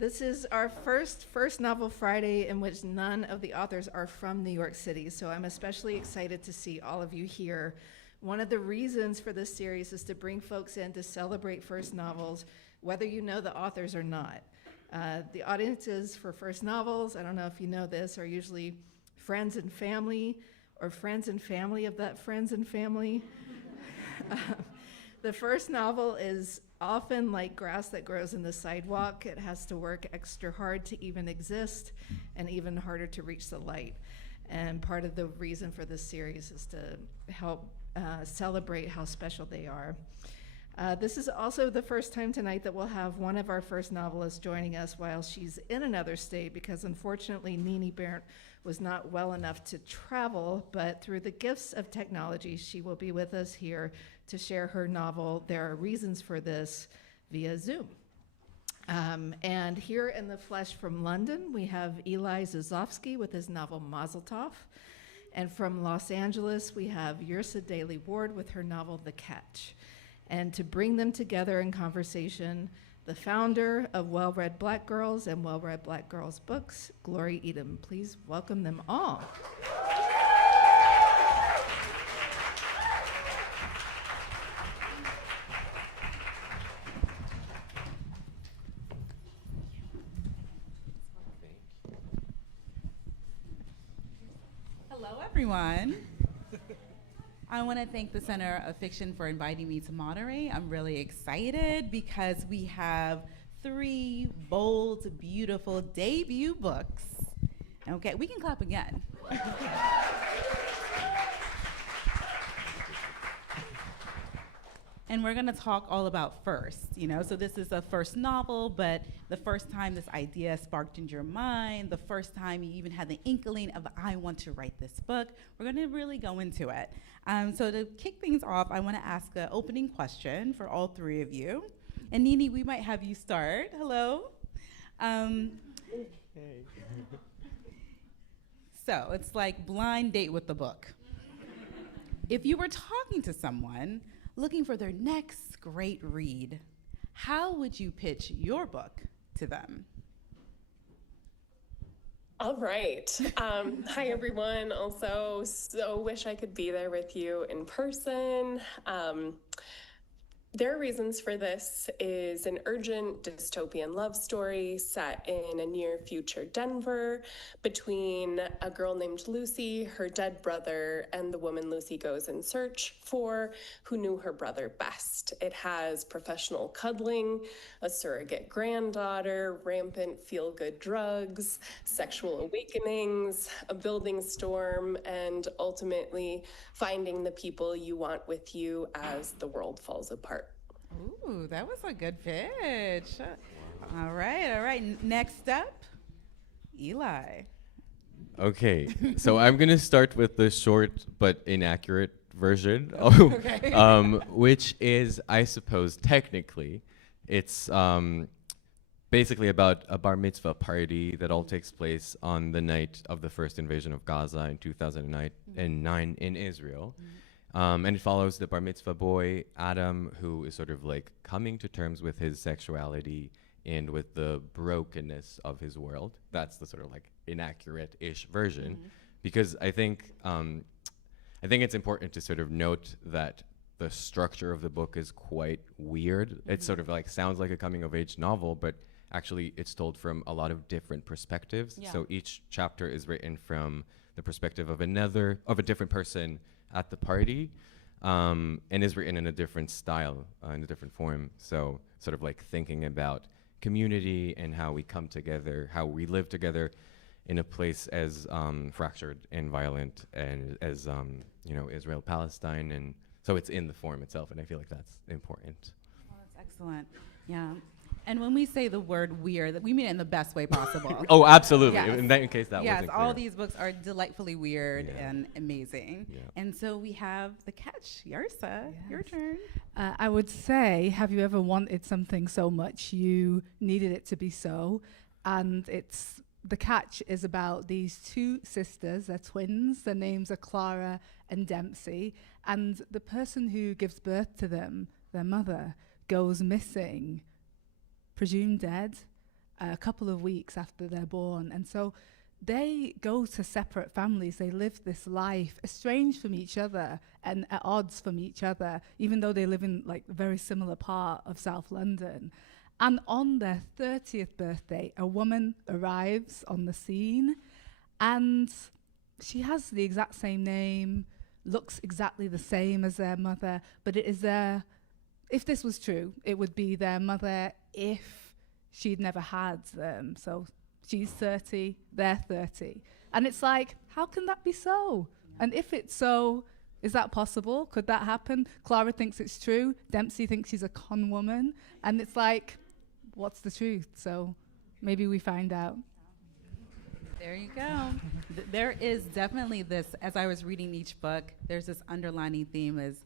This is our first Novel Friday in which none of the authors are from New York City, so I'm especially excited to see all of you here. One of the reasons for this series is to bring folks in to celebrate first novels, whether you know the authors or not. The audiences for first novels, I don't know if you know this, are usually friends and family, or friends and family of that friends and family. The first novel is often like grass that grows in the sidewalk. It has to work extra hard to even exist and even harder to reach the light. And part of the reason for this series is to help celebrate how special they are. This is also the first time tonight that we'll have one of our first novelists joining us while she's in another state, because unfortunately Nini Berndt was not well enough to travel, but through the gifts of technology, she will be with us here to share her novel, There Are Reasons for This, via Zoom. And here in the flesh from London, we have Eli Zuzovsky with his novel Mazeltov. And from Los Angeles, we have Yrsa Daley-Ward with her novel The Catch. And to bring them together in conversation, the founder of Well-Read Black Girls and Well-Read Black Girls Books, Glory Edim. Please welcome them all. Hello, everyone. I want to thank the Center of Fiction for inviting me to moderate. I'm really excited because we have 3 bold, beautiful debut books. Okay, we can clap again. And we're gonna talk all about first, so this is a first novel, but the first time this idea sparked in your mind, the first time you even had the inkling of, I want to write this book, we're gonna really go into it. So to kick things off, I wanna ask an opening question for all 3 of you. And Nini, we might have you start. Hello. Hey. So it's like blind date with the book. If you were talking to someone looking for their next great read, how would you pitch your book to them? All right. Hi, everyone. Also, so wish I could be there with you in person. There Are Reasons for This is an urgent dystopian love story set in a near future Denver between a girl named Lucy, her dead brother, and the woman Lucy goes in search for, who knew her brother best. It has professional cuddling, a surrogate granddaughter, rampant feel-good drugs, sexual awakenings, a building storm, and ultimately finding the people you want with you as the world falls apart. Ooh, that was a good pitch. All right. Next up, Eli. Okay, so I'm gonna start with the short but inaccurate version, Okay. Which is, I suppose, technically, it's basically about a bar mitzvah party that all takes place on the night of the first invasion of Gaza in 2009 in Israel. And it follows the bar mitzvah boy, Adam, who is sort of like coming to terms with his sexuality and with the brokenness of his world. That's the sort of like inaccurate-ish version. Because I think it's important to sort of note that the structure of the book is quite weird. It sort of like sounds like a coming-of-age novel, but actually it's told from a lot of different perspectives. Yeah. So each chapter is written from the perspective of a different person at the party, and is written in a different style, in a different form. So sort of like thinking about community and how we come together, how we live together in a place as fractured and violent and as Israel-Palestine. And so it's in the form itself, and I feel like that's important. Oh, that's excellent. Yeah. And when we say the word weird, we mean it in the best way possible. Oh, absolutely. Yes. In case that Yes, wasn't all clear. these books are delightfully weird Yeah. and amazing. Yeah. And so we have The Catch. Yrsa, your Yes. turn. I would say, have you ever wanted something so much you needed it to be so? And The Catch is about these 2 sisters, they're twins, their names are Clara and Dempsey, and the person who gives birth to them, their mother, goes missing, presumed dead, a couple of weeks after they're born. And so they go to separate families. They live this life estranged from each other and at odds from each other, even though they live in like a very similar part of South London. And on their 30th birthday, a woman arrives on the scene, and she has the exact same name, looks exactly the same as their mother, but it is if this was true, it would be their mother if she'd never had them. So she's 30, they're 30. And it's like, how can that be so? And if it's so, is that possible? Could that happen? Clara thinks it's true. Dempsey thinks she's a con woman. And it's like, what's the truth? So maybe we find out. There you go. There is definitely this, as I was reading each book, there's this underlining theme is,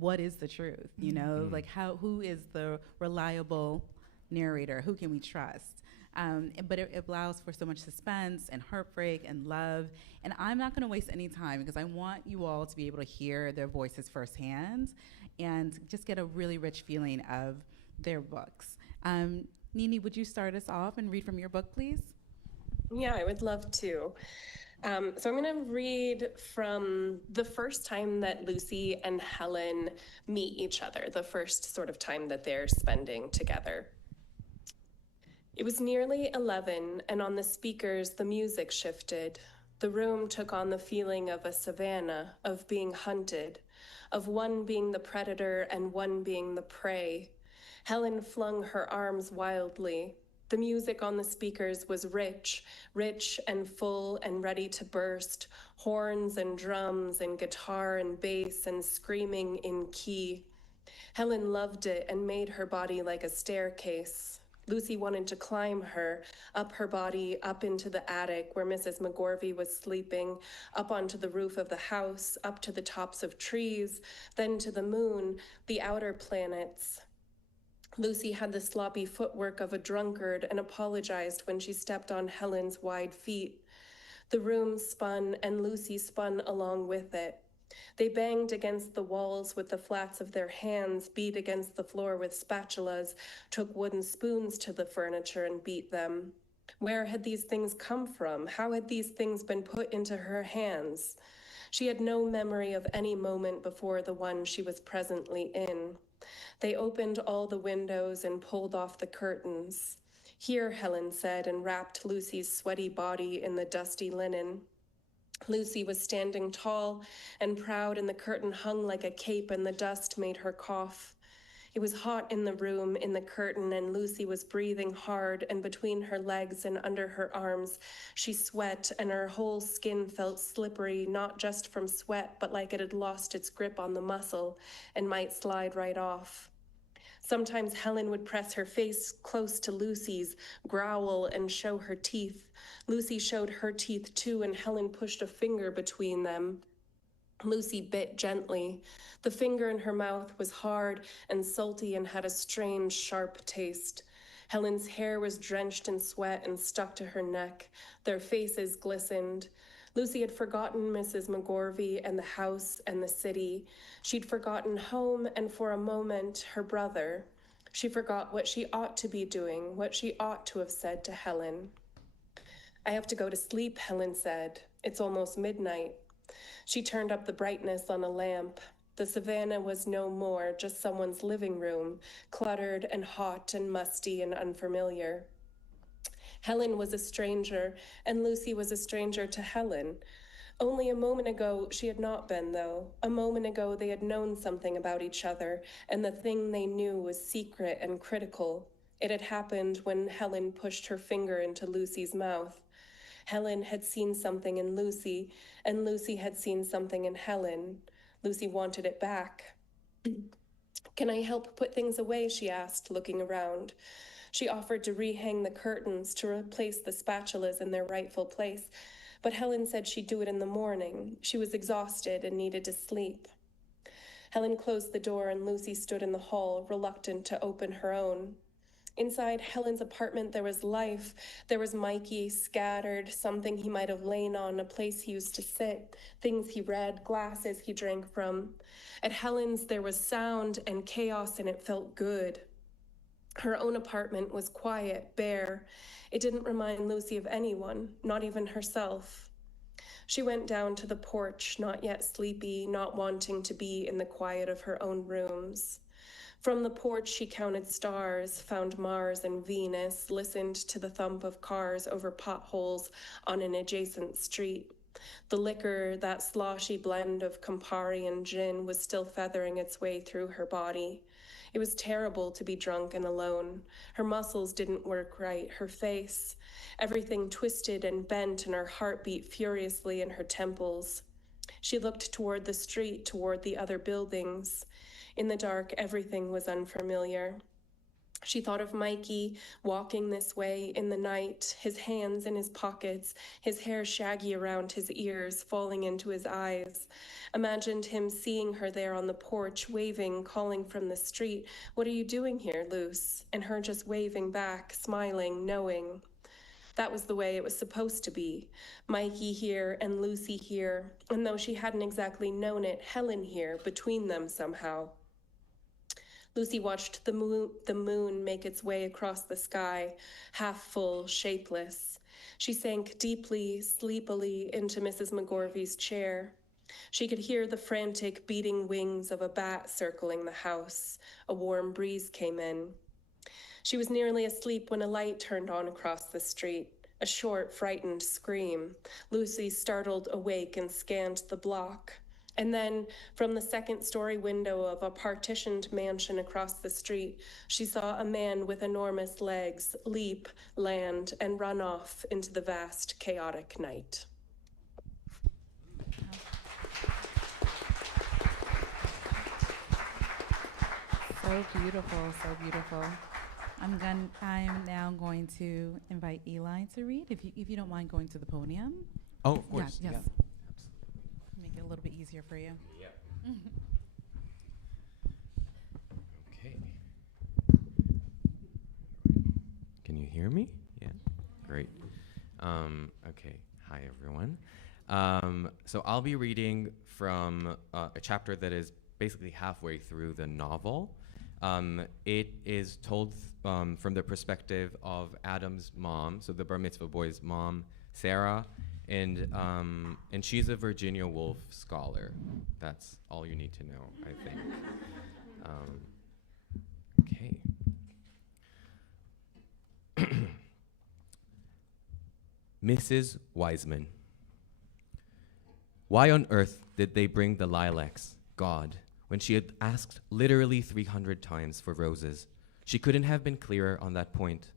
what is the truth? You know, like who is the reliable narrator? Who can we trust? But it allows for so much suspense and heartbreak and love. And I'm not going to waste any time because I want you all to be able to hear their voices firsthand and just get a really rich feeling of their books. Nini, would you start us off and read from your book, please? Yeah, I would love to. So I'm going to read from the first time that Lucy and Helen meet each other, the first sort of time that they're spending together. It was nearly 11, and on the speakers, the music shifted. The room took on the feeling of a savanna, of being hunted, of one being the predator and one being the prey. Helen flung her arms wildly. The music on the speakers was rich, rich and full and ready to burst, horns and drums and guitar and bass and screaming in key. Helen loved it and made her body like a staircase. Lucy wanted to climb her, up her body, up into the attic where Mrs. McGorvey was sleeping, up onto the roof of the house, up to the tops of trees, then to the moon, the outer planets. Lucy had the sloppy footwork of a drunkard and apologized when she stepped on Helen's wide feet. The room spun and Lucy spun along with it. They banged against the walls with the flats of their hands, beat against the floor with spatulas, took wooden spoons to the furniture and beat them. Where had these things come from? How had these things been put into her hands? She had no memory of any moment before the one she was presently in. They opened all the windows and pulled off the curtains. Here, Helen said, and wrapped Lucy's sweaty body in the dusty linen. Lucy was standing tall and proud, and the curtain hung like a cape, and the dust made her cough. It was hot in the room, in the curtain, and Lucy was breathing hard, and between her legs and under her arms, she sweat, and her whole skin felt slippery, not just from sweat, but like it had lost its grip on the muscle and might slide right off. Sometimes Helen would press her face close to Lucy's, growl, and show her teeth. Lucy showed her teeth too, and Helen pushed a finger between them. Lucy bit gently. The finger in her mouth was hard and salty and had a strange, sharp taste. Helen's hair was drenched in sweat and stuck to her neck. Their faces glistened. Lucy had forgotten Mrs. McGorvey and the house and the city. She'd forgotten home and, for a moment, her brother. She forgot what she ought to be doing, what she ought to have said to Helen. "I have to go to sleep," Helen said. "It's almost midnight." She turned up the brightness on a lamp. The savannah was no more, just someone's living room, cluttered and hot and musty and unfamiliar. Helen was a stranger, and Lucy was a stranger to Helen. Only a moment ago she had not been, though. A moment ago they had known something about each other, and the thing they knew was secret and critical. It had happened when Helen pushed her finger into Lucy's mouth. Helen had seen something in Lucy, and Lucy had seen something in Helen. Lucy wanted it back. "Can I help put things away?" she asked, looking around. She offered to rehang the curtains, to replace the spatulas in their rightful place, but Helen said she'd do it in the morning. She was exhausted and needed to sleep. Helen closed the door, and Lucy stood in the hall, reluctant to open her own. Inside Helen's apartment, there was life. There was Mikey, scattered, something he might have lain on, a place he used to sit, things he read, glasses he drank from. At Helen's, there was sound and chaos, and it felt good. Her own apartment was quiet, bare. It didn't remind Lucy of anyone, not even herself. She went down to the porch, not yet sleepy, not wanting to be in the quiet of her own rooms. From the porch, she counted stars, found Mars and Venus, listened to the thump of cars over potholes on an adjacent street. The liquor, that sloshy blend of Campari and gin, was still feathering its way through her body. It was terrible to be drunk and alone. Her muscles didn't work right, her face, everything twisted and bent, and her heart beat furiously in her temples. She looked toward the street, toward the other buildings. In the dark, everything was unfamiliar. She thought of Mikey walking this way in the night, his hands in his pockets, his hair shaggy around his ears, falling into his eyes. Imagined him seeing her there on the porch, waving, calling from the street, "What are you doing here, Luce?" And her just waving back, smiling, knowing. That was the way it was supposed to be. Mikey here and Lucy here, and though she hadn't exactly known it, Helen here, between them somehow. Lucy watched the moon make its way across the sky, half full, shapeless. She sank deeply, sleepily into Mrs. McGorvey's chair. She could hear the frantic beating wings of a bat circling the house. A warm breeze came in. She was nearly asleep when a light turned on across the street. A short, frightened scream. Lucy startled awake and scanned the block. And then, from the second-story window of a partitioned mansion across the street, she saw a man with enormous legs leap, land, and run off into the vast, chaotic night. So beautiful, so beautiful. I'm now going to invite Eli to read, if you don't mind going to the podium. Oh, of course. Yes. Yeah. Make it a little bit easier for you. Yeah. Okay. Can you hear me? Yeah. Great. Okay. Hi, everyone. So I'll be reading from a chapter that is basically halfway through the novel. It is told from the perspective of Adam's mom, so the bar mitzvah boy's mom, Sarah, and she's a Virginia Woolf scholar. That's all you need to know, I think. Okay. Mrs. Wiseman. Why on earth did they bring the lilacs, God, when she had asked literally 300 times for roses? She couldn't have been clearer on that point.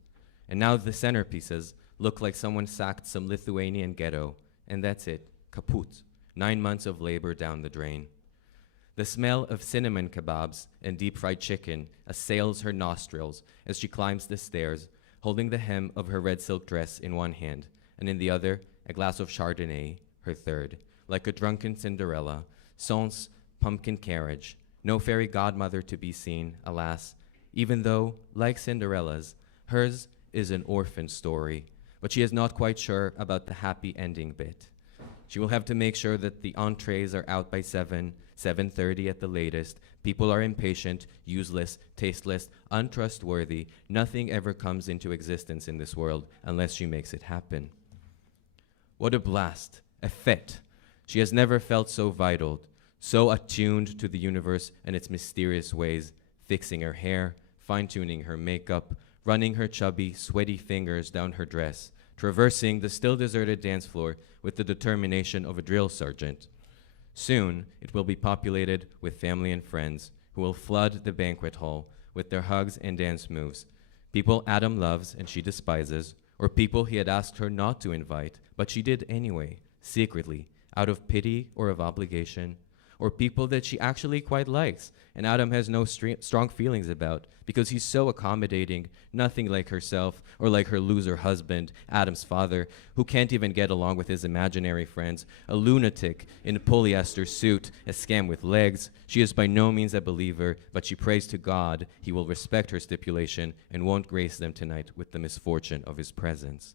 And now the centerpieces look like someone sacked some Lithuanian ghetto, and that's it, kaput, 9 months of labor down the drain. The smell of cinnamon kebabs and deep-fried chicken assails her nostrils as she climbs the stairs, holding the hem of her red silk dress in one hand, and in the other, a glass of Chardonnay, her third, like a drunken Cinderella, sans pumpkin carriage, no fairy godmother to be seen, alas, even though, like Cinderella's, hers is an orphan story, but she is not quite sure about the happy ending bit. She will have to make sure that the entrees are out by 7:30 at the latest. People are impatient, useless, tasteless, untrustworthy. Nothing ever comes into existence in this world unless she makes it happen. What a blast, a fete. She has never felt so vital, so attuned to the universe and its mysterious ways, fixing her hair, fine-tuning her makeup, running her chubby, sweaty fingers down her dress, traversing the still deserted dance floor with the determination of a drill sergeant. Soon, it will be populated with family and friends who will flood the banquet hall with their hugs and dance moves. People Adam loves and she despises, or people he had asked her not to invite, but she did anyway, secretly, out of pity or of obligation, or people that she actually quite likes, and Adam has no strong feelings about because he's so accommodating, nothing like herself or like her loser husband, Adam's father, who can't even get along with his imaginary friends, a lunatic in a polyester suit, a scam with legs. She is by no means a believer, but she prays to God he will respect her stipulation and won't grace them tonight with the misfortune of his presence.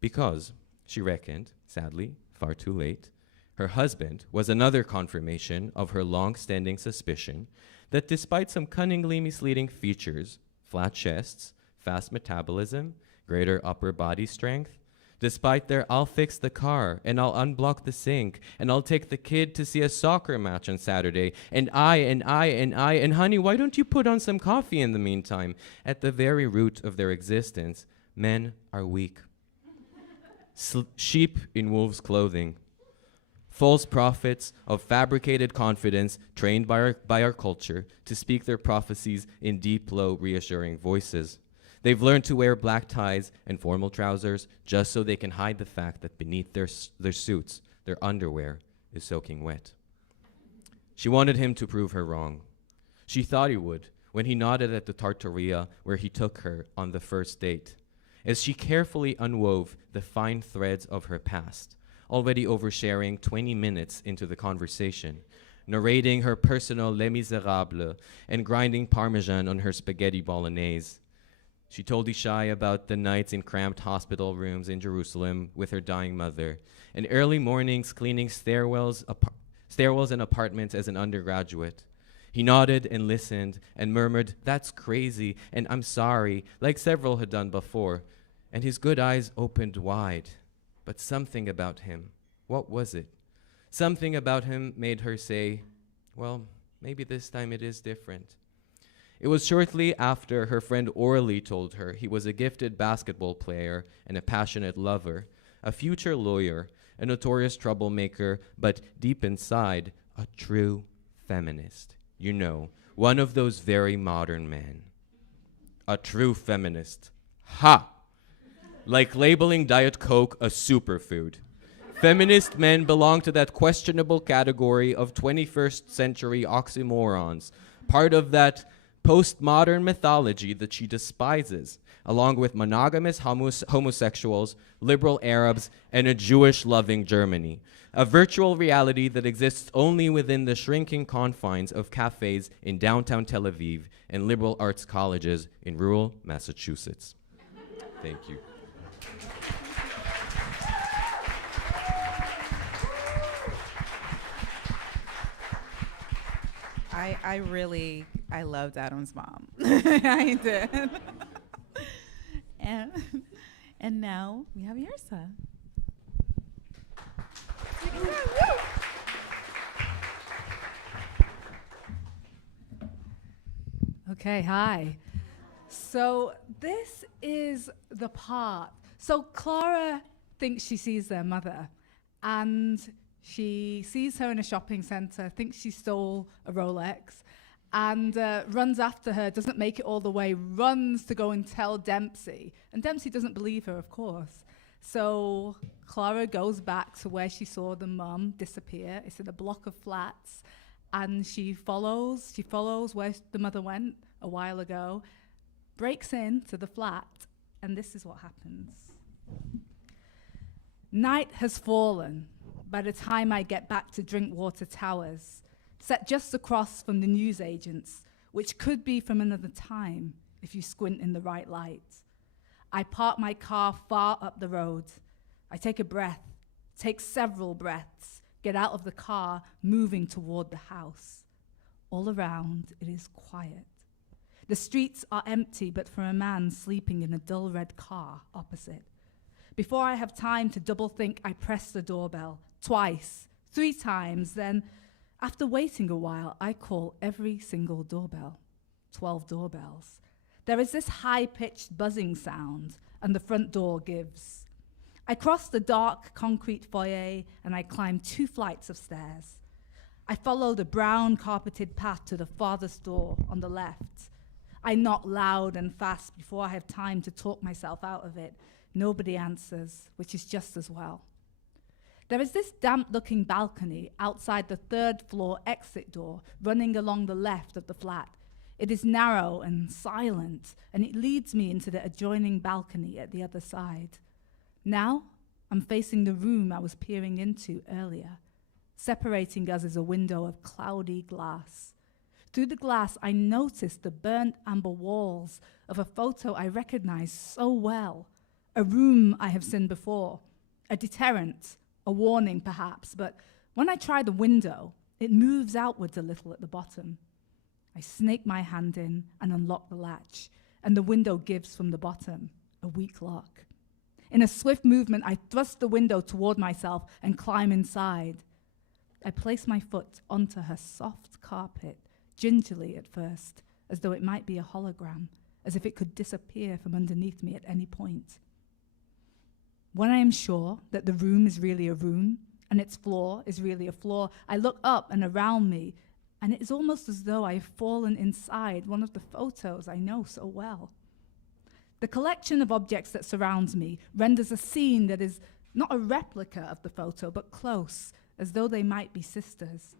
Because, she reckoned, sadly, far too late, her husband was another confirmation of her long-standing suspicion that despite some cunningly misleading features, flat chests, fast metabolism, greater upper body strength. Despite their I'll fix the car, and I'll unblock the sink, and I'll take the kid to see a soccer match on Saturday, and honey, why don't you put on some coffee in the meantime? At the very root of their existence, men are weak. Sheep in wolves' clothing. False prophets of fabricated confidence trained by our culture to speak their prophecies in deep, low, reassuring voices. They've learned to wear black ties and formal trousers just so they can hide the fact that beneath their suits, their underwear is soaking wet. She wanted him to prove her wrong. She thought he would when he nodded at the tartaria where he took her on the first date. As she carefully unwove the fine threads of her past, already oversharing 20 minutes into the conversation, narrating her personal Les Miserables and grinding Parmesan on her spaghetti bolognese. She told Ishai about the nights in cramped hospital rooms in Jerusalem with her dying mother, and early mornings cleaning stairwells and apartments as an undergraduate. He nodded and listened and murmured, "That's crazy," and "I'm sorry," like several had done before, and his good eyes opened wide. But something about him, what was it? Something about him made her say, well, maybe this time it is different. It was shortly after her friend Orly told her he was a gifted basketball player and a passionate lover, a future lawyer, a notorious troublemaker, but deep inside, a true feminist. You know, one of those very modern men. A true feminist. Ha! Like labeling Diet Coke a superfood. Feminist men belong to that questionable category of 21st century oxymorons, part of that postmodern mythology that she despises, along with monogamous homosexuals, liberal Arabs, and a Jewish-loving Germany. A virtual reality that exists only within the shrinking confines of cafes in downtown Tel Aviv and liberal arts colleges in rural Massachusetts. Thank you. I loved Adam's mom. I did. And now we have Yrsa. Okay, hi. So this is the part. So Clara thinks she sees their mother, and she sees her in a shopping center, thinks she stole a Rolex, and runs after her, doesn't make it all the way, runs to go and tell Dempsey. And Dempsey doesn't believe her, of course. So Clara goes back to where she saw the mum disappear. It's in a block of flats. And she follows where the mother went a while ago, breaks into the flat, and this is what happens. Night has fallen by the time I get back to Drinkwater Towers, set just across from the newsagents, which could be from another time if you squint in the right light. I park my car far up the road. I take a breath, take several breaths, get out of the car, moving toward the house. All around, it is quiet. The streets are empty, but for a man sleeping in a dull red car opposite. Before I have time to double think, I press the doorbell twice, 3 times, then after waiting a while, I call every single doorbell, 12 doorbells. There is this high-pitched buzzing sound, and the front door gives. I cross the dark concrete foyer, and I climb 2 flights of stairs. I follow the brown carpeted path to the farthest door on the left. I knock loud and fast before I have time to talk myself out of it. Nobody answers, which is just as well. There is this damp-looking balcony outside the 3rd floor exit door running along the left of the flat. It is narrow and silent, and it leads me into the adjoining balcony at the other side. Now, I'm facing the room I was peering into earlier. Separating us is a window of cloudy glass. Through the glass, I notice the burnt amber walls of a photo I recognize so well. A room I have seen before, a deterrent, a warning perhaps, but when I try the window, it moves outwards a little at the bottom. I snake my hand in and unlock the latch, and the window gives from the bottom, a weak lock. In a swift movement, I thrust the window toward myself and climb inside. I place my foot onto her soft carpet, gingerly at first, as though it might be a hologram, as if it could disappear from underneath me at any point. When I am sure that the room is really a room, and its floor is really a floor, I look up and around me, and it is almost as though I have fallen inside one of the photos I know so well. The collection of objects that surrounds me renders a scene that is not a replica of the photo, but close, as though they might be sisters.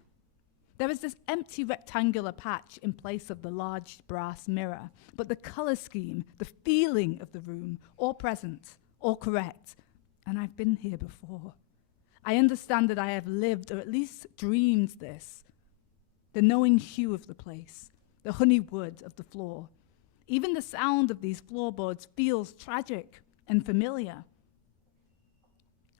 There is this empty rectangular patch in place of the large brass mirror, but the color scheme, the feeling of the room, all present, all correct, and I've been here before. I understand that I have lived, or at least dreamed this. The knowing hue of the place, the honey wood of the floor. Even the sound of these floorboards feels tragic and familiar.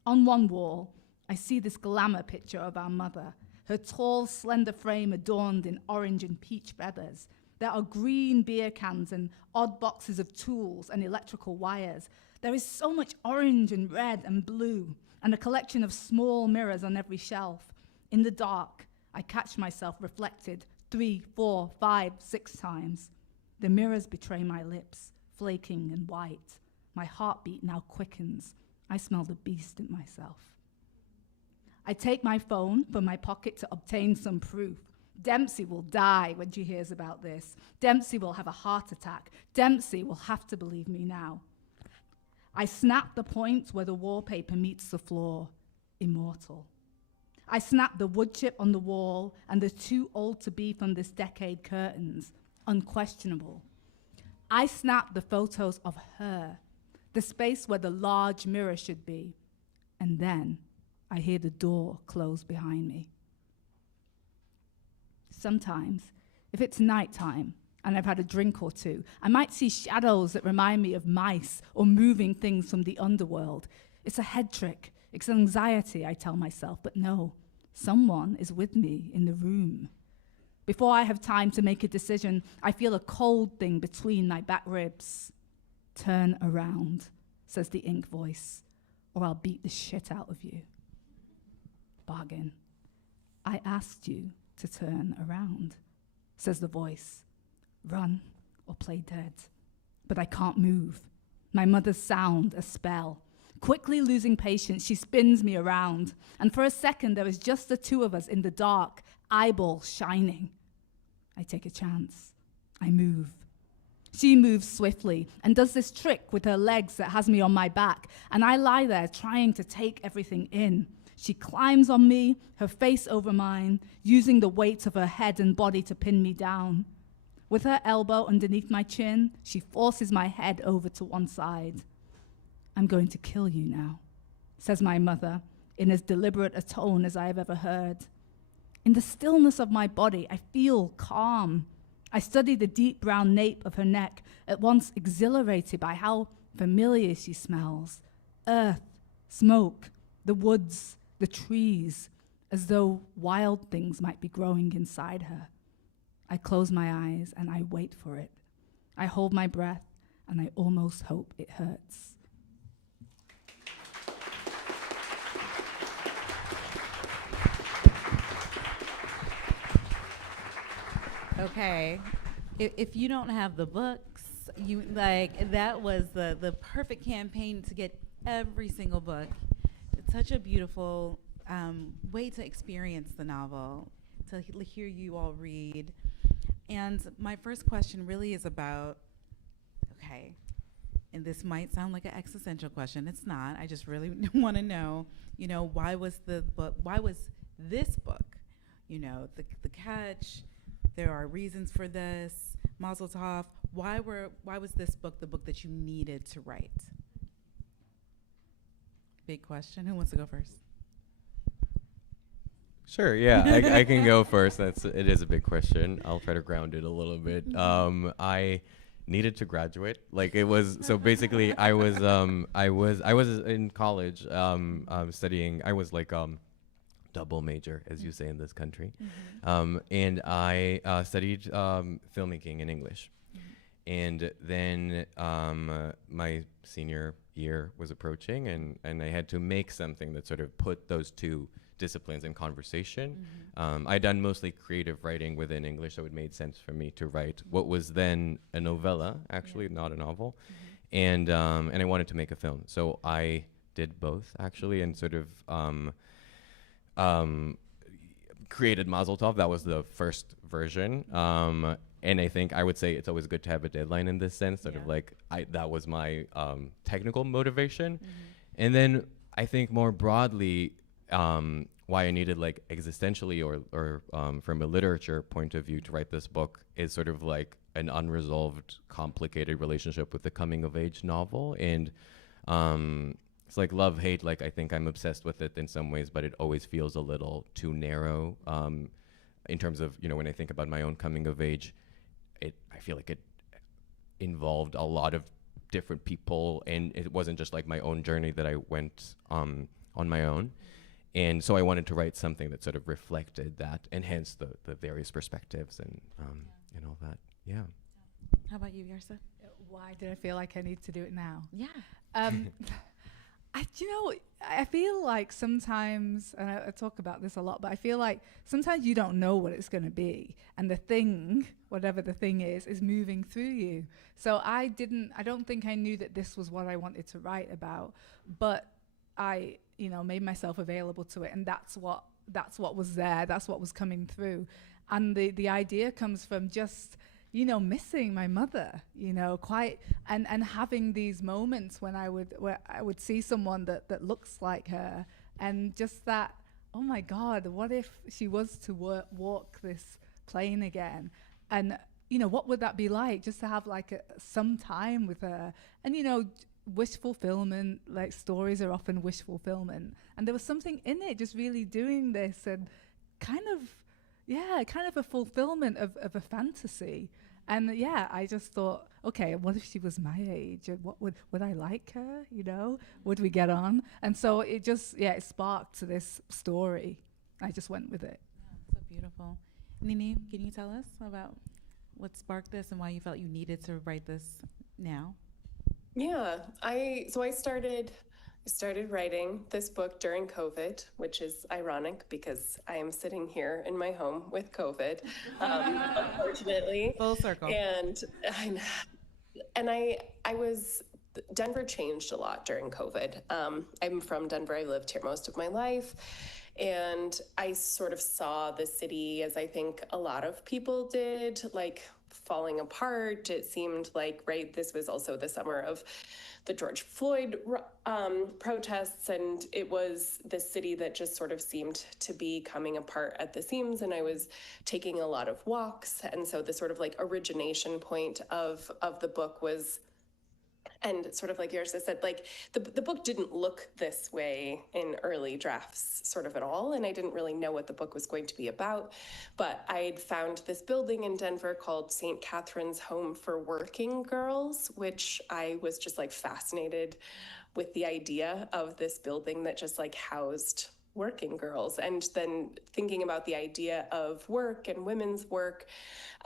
On one wall, I see this glamour picture of our mother, her tall, slender frame adorned in orange and peach feathers. There are green beer cans and odd boxes of tools and electrical wires. There is so much orange and red and blue, and a collection of small mirrors on every shelf. In the dark, I catch myself reflected 3, 4, 5, 6 times. The mirrors betray my lips, flaking and white. My heartbeat now quickens. I smell the beast in myself. I take my phone from my pocket to obtain some proof. Dempsey will die when she hears about this. Dempsey will have a heart attack. Dempsey will have to believe me now. I snap the point where the wallpaper meets the floor. Immortal. I snap the wood chip on the wall and the too old to be from this decade curtains. Unquestionable. I snap the photos of her, the space where the large mirror should be, and then I hear the door close behind me. Sometimes, if it's nighttime and I've had a drink or two, I might see shadows that remind me of mice or moving things from the underworld. It's a head trick. It's anxiety, I tell myself, but no, someone is with me in the room. Before I have time to make a decision, I feel a cold thing between my back ribs. Turn around, says the ink voice, or I'll beat the shit out of you. Bargain. I asked you to turn around, says the voice. Run or play dead. But I can't move. My mother's sound, a spell. Quickly losing patience, she spins me around, and for a second there is just the two of us in the dark, eyeballs shining. I take a chance. I move. She moves swiftly and does this trick with her legs that has me on my back, and I lie there trying to take everything in. She climbs on me, her face over mine, using the weight of her head and body to pin me down. With her elbow underneath my chin, she forces my head over to one side. I'm going to kill you now, says my mother, in as deliberate a tone as I have ever heard. In the stillness of my body, I feel calm. I study the deep brown nape of her neck, at once exhilarated by how familiar she smells. Earth, smoke, the woods, the trees, as though wild things might be growing inside her. I close my eyes and I wait for it. I hold my breath and I almost hope it hurts. Okay, if you don't have the books, you like that was the perfect campaign to get every single book. It's such a beautiful way to experience the novel, to hear you all read. And my first question really is about, okay, and this might sound like an existential question. It's not. I just really want to know, why was this book, the catch? There are reasons for this. Mazeltov, why was this book the book that you needed to write? Big question. Who wants to go first? Sure, yeah, I can go first. It is a big question. I'll try to ground it a little bit. I needed to graduate. So basically I was in college studying. I was double major, as you say in this country. And I studied filmmaking in English. And then my senior year was approaching, and I had to make something that sort of put those two disciplines in conversation. I'd done mostly creative writing within English, so it made sense for me to write what was then a novella, actually, not a novel. And I wanted to make a film. So I did both, actually, and sort of created Mazeltov. That was the first version. And I think I would say it's always good to have a deadline in this sense, sort of like that was my technical motivation. And then I think more broadly, why I needed like existentially or from a literature point of view to write this book is sort of like an unresolved, complicated relationship with the coming of age novel. And it's like love, hate, like I think I'm obsessed with it in some ways, but it always feels a little too narrow in terms of, you know, when I think about my own coming of age, I feel like it involved a lot of different people, and it wasn't just like my own journey that I went on my own. And so I wanted to write something that sort of reflected that, and hence the various perspectives and all that. Yeah. How about you, Yrsa? Why did I feel like I need to do it now? Yeah. I feel like sometimes, and I talk about this a lot, but I feel like sometimes you don't know what it's going to be. And the thing, whatever the thing is moving through you. So I don't think I knew that this was what I wanted to write about, but I, made myself available to it. And that's what was there. That's what was coming through. And the idea comes from just, missing my mother, quite, and having these moments where I would see someone that looks like her, and just that, oh my God, what if she was to walk this plane again? And, what would that be like, just to have like some time with her? And, wish fulfillment, like stories are often wish fulfillment. And there was something in it, just really doing this and kind of a fulfillment of a fantasy. And I just thought, okay, what if she was my age? And what would I like her? Would we get on? And so it just, it sparked to this story. I just went with it. Yeah, so beautiful. Nini, can you tell us about what sparked this and why you felt you needed to write this now? Yeah, I started writing this book during COVID, which is ironic because I am sitting here in my home with COVID, unfortunately. Full circle. And I was, Denver changed a lot during COVID. I'm from Denver. I lived here most of my life. And I sort of saw the city, as I think a lot of people did, like falling apart. It seemed like, right, this was also the summer of the George Floyd protests, and it was the city that just sort of seemed to be coming apart at the seams. And I was taking a lot of walks, and so the sort of like origination point of the book was, and sort of like Yrsa said, like the book didn't look this way in early drafts sort of at all. And I didn't really know what the book was going to be about, but I'd found this building in Denver called St. Catherine's Home for Working Girls, which I was just like fascinated with the idea of this building that just like housed working girls, and then thinking about the idea of work and women's work.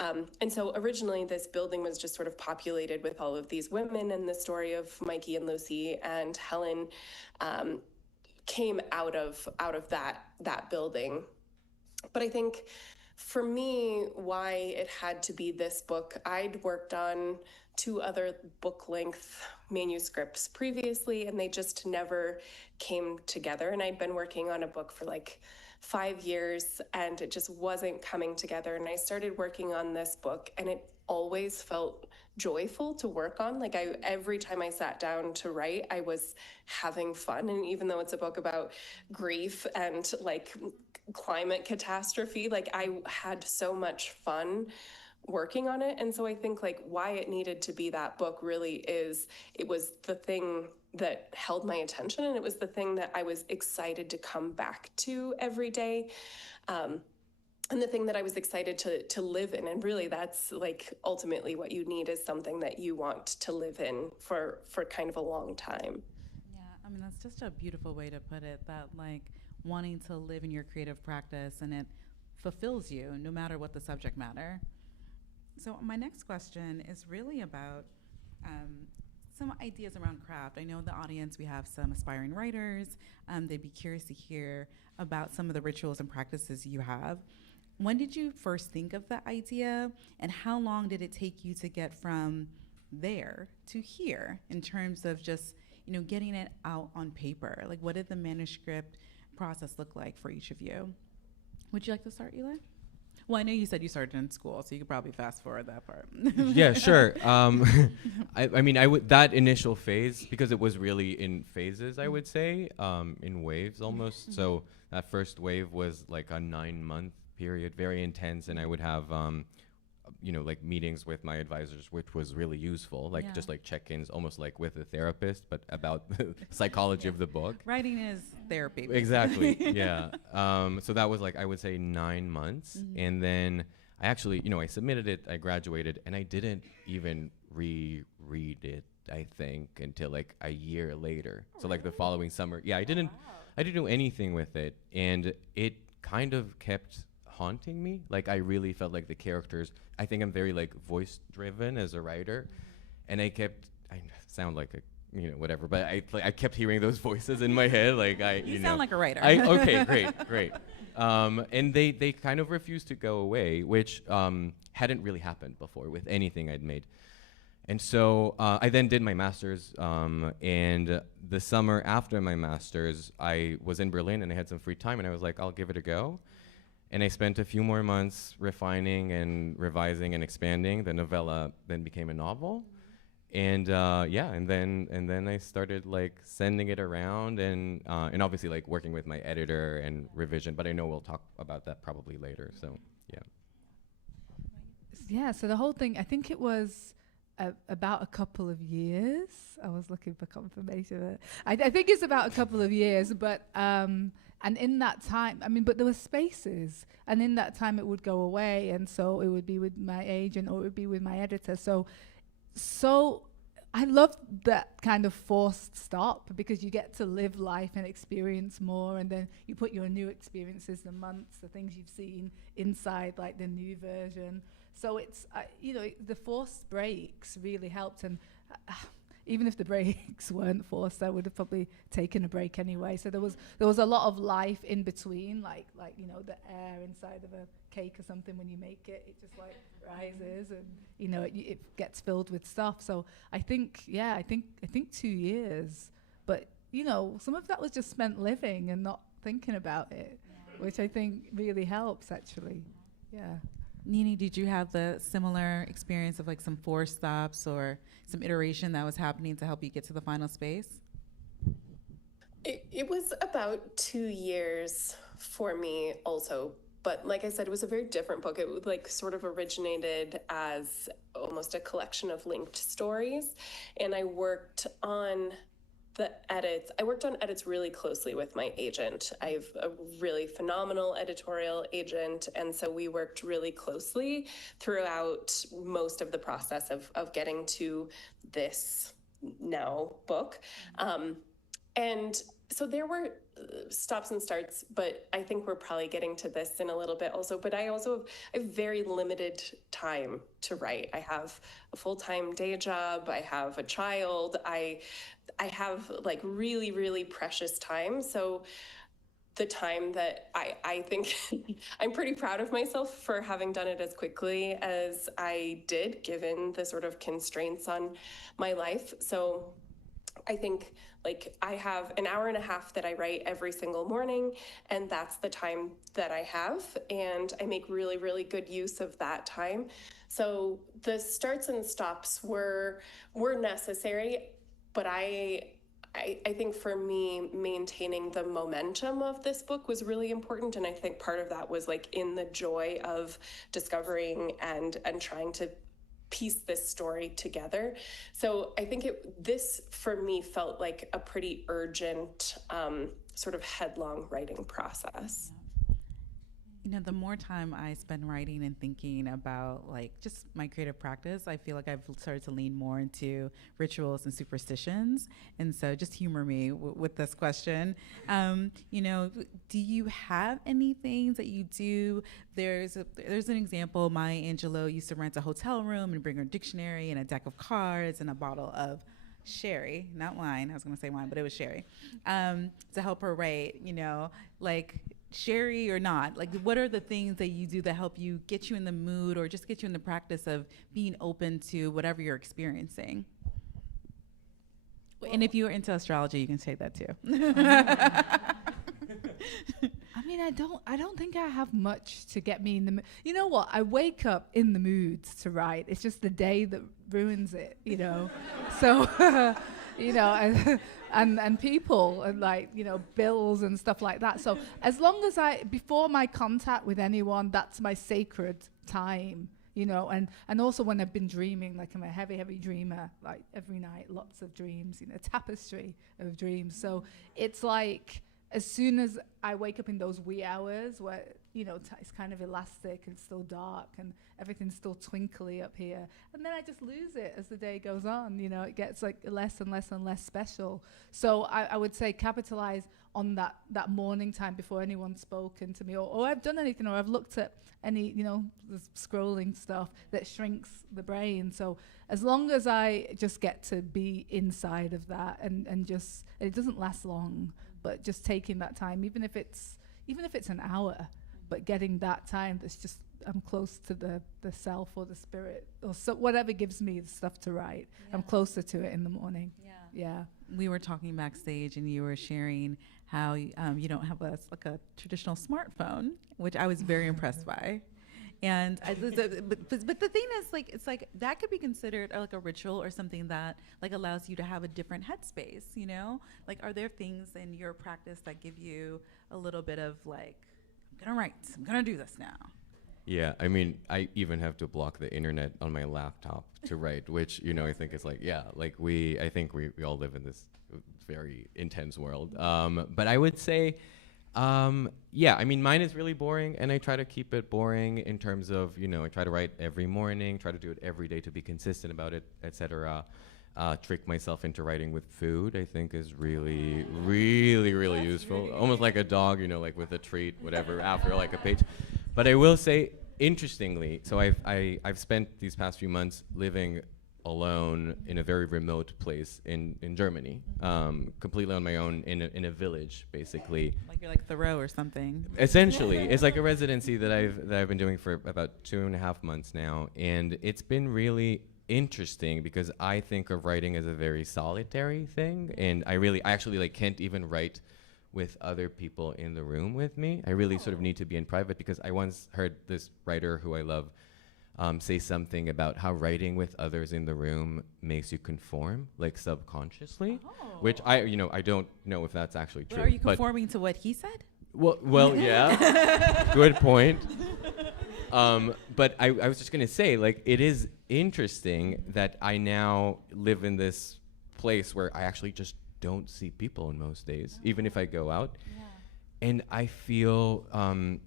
And so originally this building was just sort of populated with all of these women, and the story of Mikey and Lucy and Helen came out of that building. But I think for me, why it had to be this book, I'd worked on 2 other book-length manuscripts previously, and they just never came together. And I'd been working on a book for like 5 years, and it just wasn't coming together. And I started working on this book, and it always felt joyful to work on. Like every time I sat down to write, I was having fun. And even though it's a book about grief and like climate catastrophe, like I had so much fun working on it. And so I think like why it needed to be that book really is, it was the thing that held my attention, and it was the thing that I was excited to come back to every day. And the thing that I was excited to live in. And really that's like ultimately what you need is something that you want to live in for kind of a long time. Yeah, I mean, that's just a beautiful way to put it, that like wanting to live in your creative practice and it fulfills you no matter what the subject matter. So my next question is really about some ideas around craft. I know in the audience we have some aspiring writers. They'd be curious to hear about some of the rituals and practices you have. When did you first think of the idea, and how long did it take you to get from there to here in terms of just, getting it out on paper? Like, what did the manuscript process look like for each of you? Would you like to start, Eli? Well, I know you said you started in school, so you could probably fast forward that part. Yeah, sure. I mean, that initial phase, because it was really in phases, I would say, in waves almost. So that first wave was like a 9-month period, very intense, and I would have, like meetings with my advisors, which was really useful, like just like check-ins, almost like with a therapist, but about the psychology of the book. Writing is therapy. Exactly, yeah. So that was like, I would say 9 months. And then I actually, I submitted it, I graduated, and I didn't even reread it, I think, until like a year later. So like the following summer. Yeah, I didn't do anything with it. And it kind of kept haunting me. Like, I really felt like the characters, I think I'm very like voice driven as a writer. And I sound like a, whatever, but I kept hearing those voices in my head. Like you sound like a writer. Okay, great. And they kind of refused to go away, which hadn't really happened before with anything I'd made. And so I then did my master's, and the summer after my master's, I was in Berlin and I had some free time, and I was like, I'll give it a go. And I spent a few more months refining and revising and expanding. The novella then became a novel. And and then I started like sending it around and obviously like working with my editor and revision, but I know we'll talk about that probably later. So Yeah, so the whole thing, I think it was about a couple of years. I was looking for confirmation. I think it's about a couple of years, but and in that time, but there were spaces, and in that time it would go away, and so it would be with my agent or it would be with my editor. So I love that kind of forced stop, because you get to live life and experience more, and then you put your new experiences, the months, the things you've seen inside like the new version. So it's, the forced breaks really helped. And even if the breaks weren't forced, I would have probably taken a break anyway. So there was a lot of life in between, like the air inside of a cake or something. When you make it, it just like rises, and it gets filled with stuff. So I think 2 years, but some of that was just spent living and not thinking about it, which I think really helps actually. Yeah. Nini, did you have the similar experience of like some forced stops or some iteration that was happening to help you get to the final space? It was about 2 years for me also. But like I said, it was a very different book. It was like sort of originated as almost a collection of linked stories. And I worked on edits really closely with my agent. I have a really phenomenal editorial agent, and so we worked really closely throughout most of the process of getting to this now book. And so there were stops and starts, but I think we're probably getting to this in a little bit also. But I also have very limited time to write. I have a full-time day job. I have a child. I have like really, really precious time. So the time that I think I'm pretty proud of myself for having done it as quickly as I did, given the sort of constraints on my life. So I think like I have an hour and a half that I write every single morning, and that's the time that I have, and I make really, really good use of that time. So the starts and stops were necessary, but I think for me, maintaining the momentum of this book was really important, and I think part of that was like in the joy of discovering and trying to piece this story together. So I think this for me felt like a pretty urgent sort of headlong writing process. You know, the more time I spend writing and thinking about like just my creative practice, I feel like I've started to lean more into rituals and superstitions. And so just humor me with this question. You know, do you have any things that you do? There's an example. Maya Angelou used to rent a hotel room and bring her dictionary and a deck of cards and a bottle of sherry, not wine. I was going to say wine, but it was sherry, to help her write, you know, like sherry or not, like what are the things that you do that help you get you in the mood or just get you in the practice of being open to whatever you're experiencing? Well, and if you're into astrology, you can say that too. I mean, I don't think I have much to get me in the mood. You know what? I wake up in the mood to write. It's just the day that ruins it, you know. So, you know, and people and like, you know, bills and stuff like that. So as long as before my contact with anyone, that's my sacred time, you know, and also when I've been dreaming, like I'm a heavy dreamer, like every night, lots of dreams, you know, tapestry of dreams. So it's like, as soon as I wake up in those wee hours where, you know, it's kind of elastic and still dark and everything's still twinkly up here, and then I just lose it as the day goes on, you know, it gets like less and less and less special. So I would say capitalize on that morning time before anyone's spoken to me or I've done anything or I've looked at any, you know, the scrolling stuff that shrinks the brain. So as long as I just get to be inside of that and it doesn't last long, but just taking that time, even if it's an hour, but getting that time that's just I'm close to the self or the spirit or so whatever gives me the stuff to write. Yeah. I'm closer to it in the morning. Yeah. We were talking backstage, and you were sharing how you don't have a traditional smartphone, which I was very impressed by. And but the thing is, like, it's like that could be considered like a ritual or something that like allows you to have a different headspace, you know? Like, are there things in your practice that give you a little bit of like, I'm gonna write, I'm gonna do this now? Yeah, I mean, I even have to block the internet on my laptop to write, which, you know, I think is like, yeah, like I think we all live in this very intense world. But I would say, yeah, I mean, mine is really boring, and I try to keep it boring in terms of, you know, I try to write every morning, try to do it every day to be consistent about it, etc. Trick myself into writing with food, I think is really, really, really useful. Almost like a dog, you know, like with a treat, whatever, after like a page. But I will say, interestingly, so I've spent these past few months living alone in a very remote place in Germany, completely on my own in a village, basically. Like you're like Thoreau or something. Essentially, it's like a residency that I've been doing for about 2.5 months now, and it's been really interesting because I think of writing as a very solitary thing, and I actually like can't even write with other people in the room with me. I really sort of need to be in private, because I once heard this writer who I love say something about how writing with others in the room makes you conform, like subconsciously, which I don't know if that's actually true. But are you conforming to what he said? Well, yeah, good point. But I was just gonna say, like, it is interesting that I now live in this place where I actually just don't see people in most days, even if I go out. Yeah. And I feel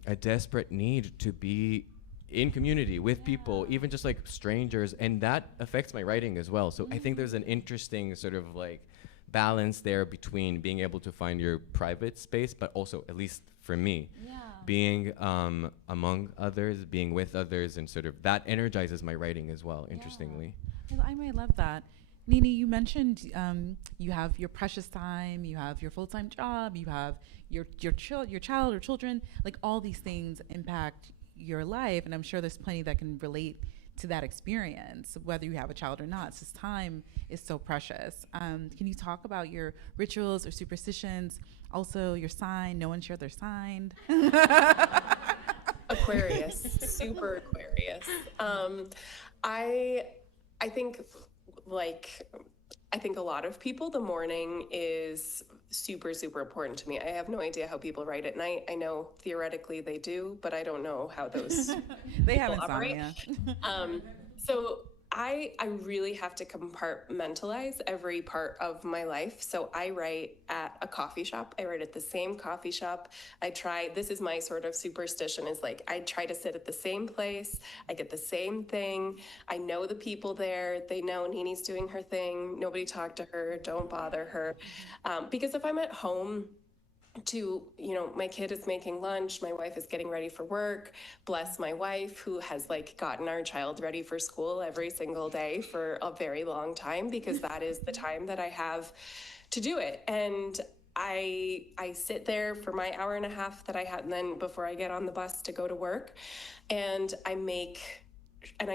a desperate need to be in community with people, even just like strangers, and that affects my writing as well. So I think there's an interesting sort of like balance there between being able to find your private space, but also, at least for me, being among others, being with others, and sort of that energizes my writing as well, interestingly. I might love that. Nini, you mentioned you have your precious time, you have your full-time job, you have your child or children, like all these things impact your life, and I'm sure there's plenty that can relate to that experience, whether you have a child or not, since time is so precious. Can you talk about your rituals or superstitions? Also, your sign, no one shared their sign. Aquarius, super Aquarius. I think a lot of people, the morning is super, super important to me. I have no idea how people write at night. I know theoretically they do, but I don't know how those they have operate. insomnia. So I really have to compartmentalize every part of my life. So I write at a coffee shop. I write at the same coffee shop. This is my sort of superstition, is like, I try to sit at the same place. I get the same thing. I know the people there. They know Nini's doing her thing. Nobody talk to her. Don't bother her. Because if I'm at home, my kid is making lunch, my wife is getting ready for work, bless my wife, who has like gotten our child ready for school every single day for a very long time, because that is the time that I have to do it. And I sit there for my hour and a half that I had, and then before I get on the bus to go to work, and I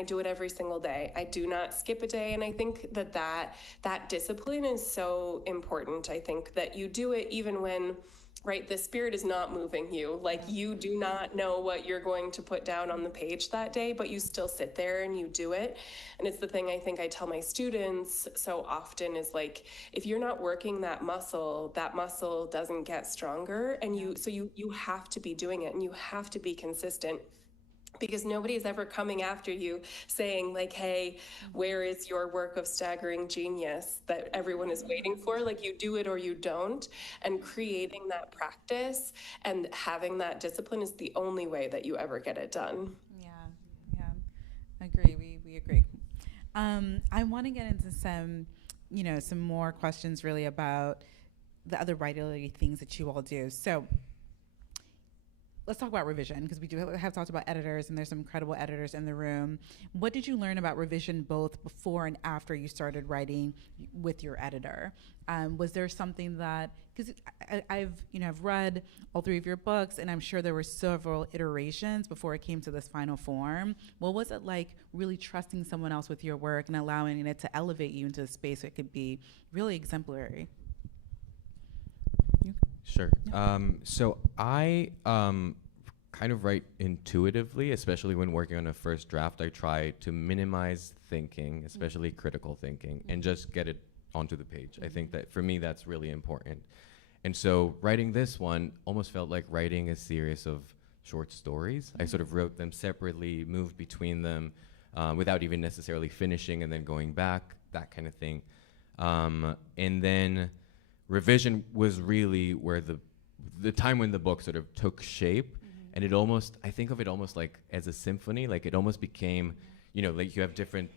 do it every single day. I do not skip a day. And I think that discipline is so important. I think that you do it even when, right, the spirit is not moving you. Like, you do not know what you're going to put down on the page that day, but you still sit there and you do it. And it's the thing I think I tell my students so often is like, if you're not working that muscle doesn't get stronger. And you have to be doing it, and you have to be consistent. Because nobody is ever coming after you saying like, hey, where is your work of staggering genius that everyone is waiting for? Like, you do it or you don't. And creating that practice and having that discipline is the only way that you ever get it done. Yeah, agree. We agree. I want to get into some more questions really about the other writerly things that you all do. So let's talk about revision, because we do have talked about editors, and there's some incredible editors in the room. What did you learn about revision both before and after you started writing with your editor? Was there something that, because I've read all three of your books, and I'm sure there were several iterations before it came to this final form. What was it like really trusting someone else with your work and allowing it to elevate you into a space that could be really exemplary? Sure. So I kind of write intuitively, especially when working on a first draft. I try to minimize thinking, especially critical thinking, and just get it onto the page. I think that for me, that's really important. And so writing this one almost felt like writing a series of short stories. I sort of wrote them separately, moved between them without even necessarily finishing and then going back, that kind of thing. And then revision was really where the time when the book sort of took shape, and I think of it almost like as a symphony. Like, it almost became, like you have different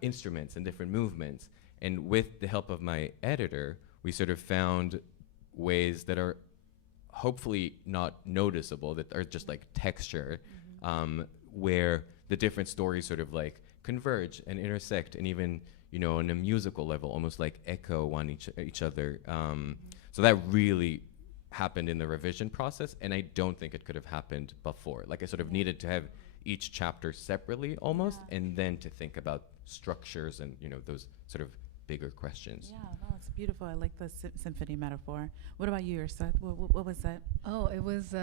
instruments and different movements. And with the help of my editor, we sort of found ways that are hopefully not noticeable, that are just like texture, where the different stories sort of like converge and intersect, and even on a musical level, almost like echo on each other. So that really happened in the revision process, and I don't think it could have happened before. Like, I sort of needed to have each chapter separately almost, and then to think about structures and those sort of bigger questions. Yeah, no, it's beautiful. I like the symphony metaphor. What about you, Yrsa? What was that? Oh, it was.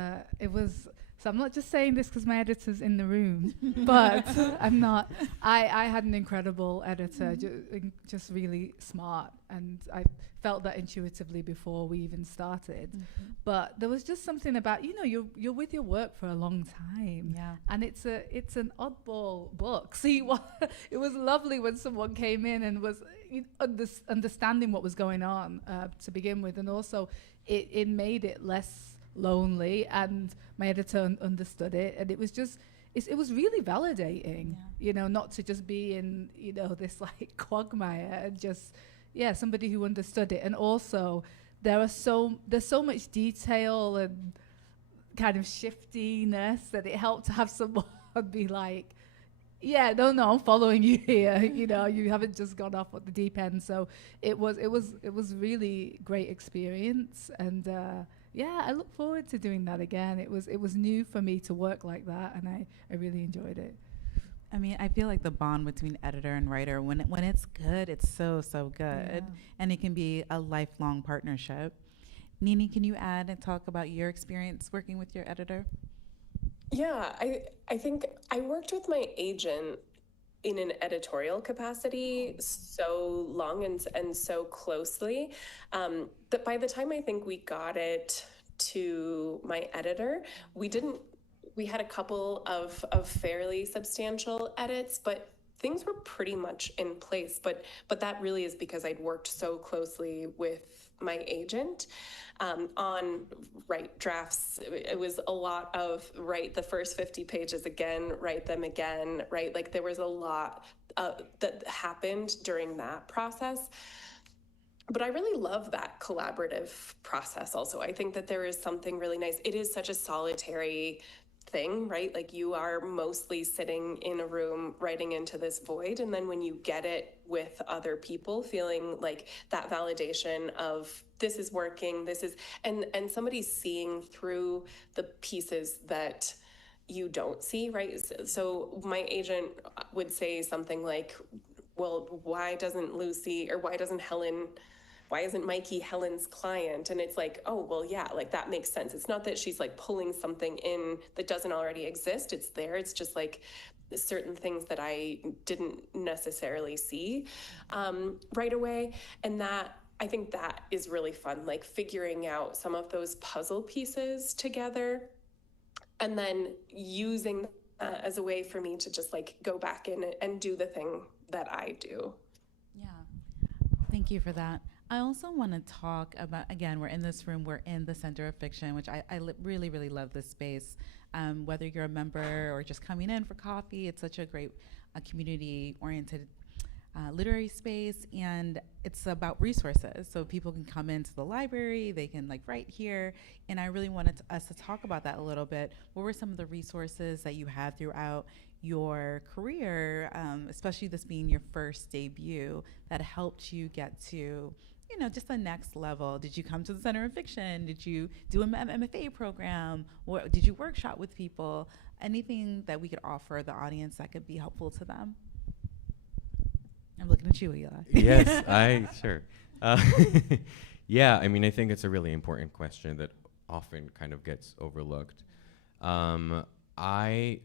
So I'm not just saying this because my editor's in the room, but I'm not. I had an incredible editor, just really smart, and I felt that intuitively before we even started. But there was just something about you're with your work for a long time, and it's an oddball book. See, it was lovely when someone came in and was understanding what was going on to begin with, and also it made it less lonely, and my editor understood it, and it was really validating, not to just be in this like quagmire, and just somebody who understood it. And also there's so much detail and kind of shiftiness that it helped to have someone be like, no, I'm following you here. You haven't just gone off at the deep end. So it was really great experience, and I look forward to doing that again. It was new for me to work like that, and I really enjoyed it. I mean, I feel like the bond between editor and writer, when it's good, it's so good, and it can be a lifelong partnership. Nini, can you add and talk about your experience working with your editor? Yeah, I think I worked with my agent in an editorial capacity so long and so closely that by the time I think we got it to my editor, we had a couple of fairly substantial edits, but things were pretty much in place, but that really is because I'd worked so closely with my agent on write drafts. It was a lot of write the first 50 pages again, write them again, right? Like there was a lot that happened during that process. But I really love that collaborative process also. I think that there is something really nice. It is such a solitary thing, right? Like you are mostly sitting in a room writing into this void, and then when you get it with other people, feeling like that validation of this is working, this is, and somebody's seeing through the pieces that you don't see, right? So my agent would say something like, well, why doesn't Lucy, or why isn't Mikey Helen's client? And it's like, oh, well, yeah, like that makes sense. It's not that she's like pulling something in that doesn't already exist. It's there. It's just like certain things that I didn't necessarily see right away. And that, I think that is really fun, like figuring out some of those puzzle pieces together and then using that as a way for me to just like go back in and do the thing that I do. Yeah. Thank you for that. I also want to talk about, again, we're in this room, we're in the Center of Fiction, which I really, really love this space. Whether you're a member or just coming in for coffee, it's such a great community-oriented literary space, and it's about resources. So people can come into the library, they can like write here, and I really wanted us to talk about that a little bit. What were some of the resources that you had throughout your career, especially this being your first debut, that helped you get to, you know, just the next level? Did you come to the Center of Fiction? Did you do an MFA program? Or did you workshop with people? Anything that we could offer the audience that could be helpful to them? I'm looking at you, Eli. Yes, sure. Yeah, I mean, I think it's a really important question that often kind of gets overlooked. My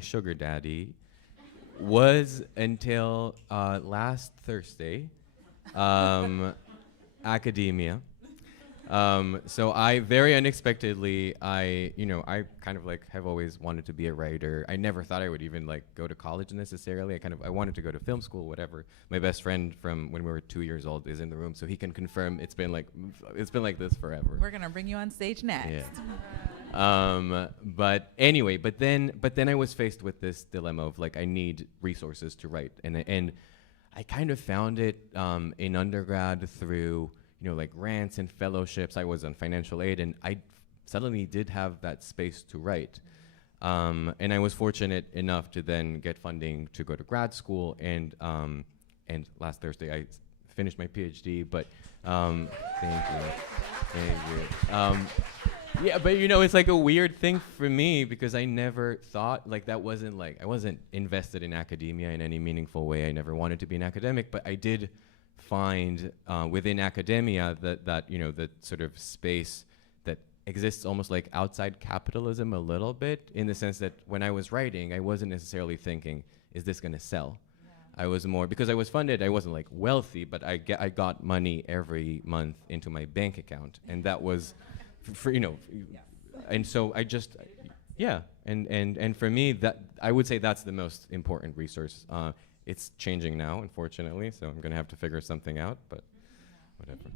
sugar daddy was, until last Thursday, academia. So I very unexpectedly, I kind of like have always wanted to be a writer. I never thought I would even like go to college necessarily. I wanted to go to film school, whatever. My best friend from when we were 2 years old is in the room, so he can confirm it's been like this forever. We're gonna bring you on stage next. Yeah. But anyway, but then I was faced with this dilemma of like I need resources to write, and I kind of found it in undergrad through like grants and fellowships. I was on financial aid, and I suddenly did have that space to write. And I was fortunate enough to then get funding to go to grad school, and last Thursday I finished my PhD. But thank you. Yeah, but it's like a weird thing for me because I never thought like that wasn't like I wasn't invested in academia in any meaningful way. I never wanted to be an academic, but I did find within academia that the sort of space that exists almost like outside capitalism a little bit, in the sense that when I was writing, I wasn't necessarily thinking, is this going to sell? Yeah. I was more, because I was funded, I wasn't like wealthy, but I got money every month into my bank account, and that was for and so I just and for me, that I would say that's the most important resource. It's changing now, unfortunately, so I'm gonna have to figure something out, but whatever.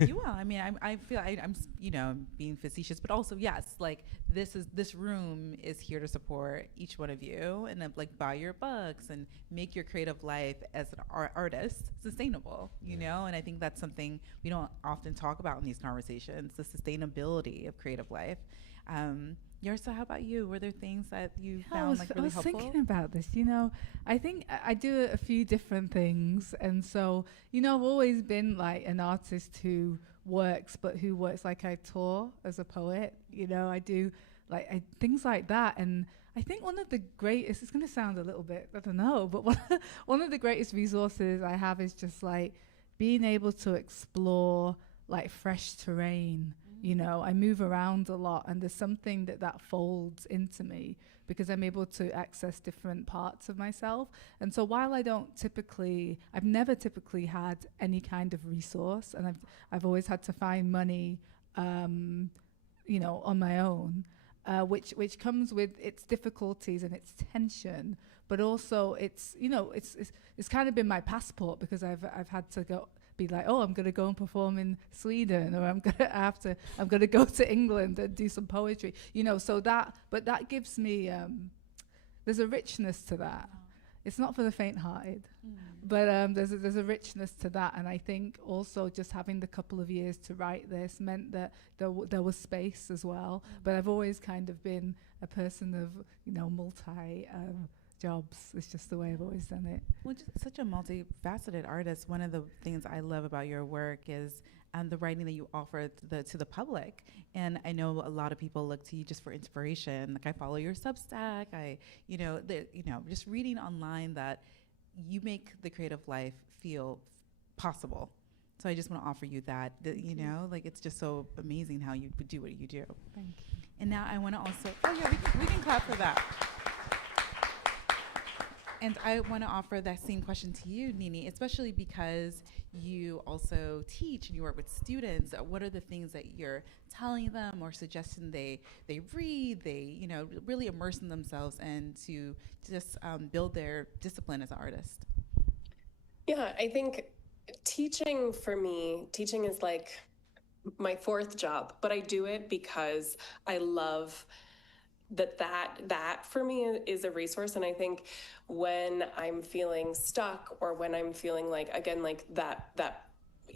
You will. I mean, I feel I'm being facetious, but also yes, like this room is here to support each one of you, and like buy your books and make your creative life as an artist sustainable. And I think that's something we don't often talk about in these conversations: the sustainability of creative life. Yrsa, how about you? Were there things that you found like really helpful? I was thinking about this. I think I do a few different things, and so I've always been like an artist who works, but who works like I tour as a poet. I do like things like that, and I think one of the greatest. It's going to sound a little bit, I don't know, but one of the greatest resources I have is just like being able to explore like fresh terrain. I move around a lot, and there's something that folds into me because I'm able to access different parts of myself. And so while I've never typically had any kind of resource, and I've always had to find money, on my own, which comes with its difficulties and its tension. but also it's it's kind of been my passport, because I've had to go be like, oh, I'm going to go and perform in Sweden, or I'm going to go to England and do some poetry, so that gives me there's a richness to that. It's not for the faint-hearted, but there's a richness to that, and I think also just having the couple of years to write this meant that there was space as well. But I've always kind of been a person of multi jobs. It's just the way I've always done it. Well, just such a multifaceted artist. One of the things I love about your work is the writing that you offer to the public. And I know a lot of people look to you just for inspiration. Like, I follow your Substack. Just reading online that you make the creative life feel possible. So I just want to offer you that. Like, it's just so amazing how you do what you do. Thank you. And now I want to also, we can clap for that. And I want to offer that same question to you, Nini, especially because you also teach and you work with students. What are the things that you're telling them or suggesting they read, they really immerse in themselves and to just build their discipline as an artist? Yeah, I think teaching is like my fourth job, but I do it because I love that for me is a resource. And I think when I'm feeling stuck, or when I'm feeling like, again, like that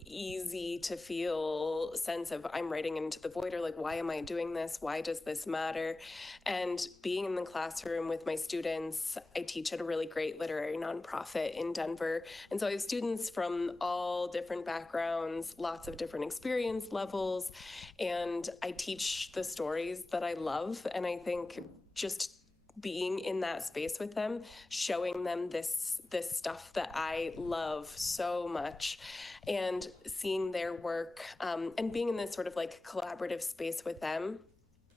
easy to feel sense of I'm writing into the void, or like, why am I doing this? Why does this matter? And being in the classroom with my students, I teach at a really great literary nonprofit in Denver. And so I have students from all different backgrounds, lots of different experience levels, and I teach the stories that I love. And I think just being in that space with them, showing them this stuff that I love so much, and seeing their work, and being in this sort of like collaborative space with them,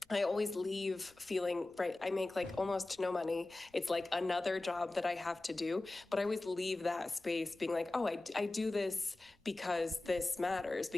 I always leave feeling, right, I make like almost no money. It's like another job that I have to do, but I always leave that space being like, oh, I do this because this matters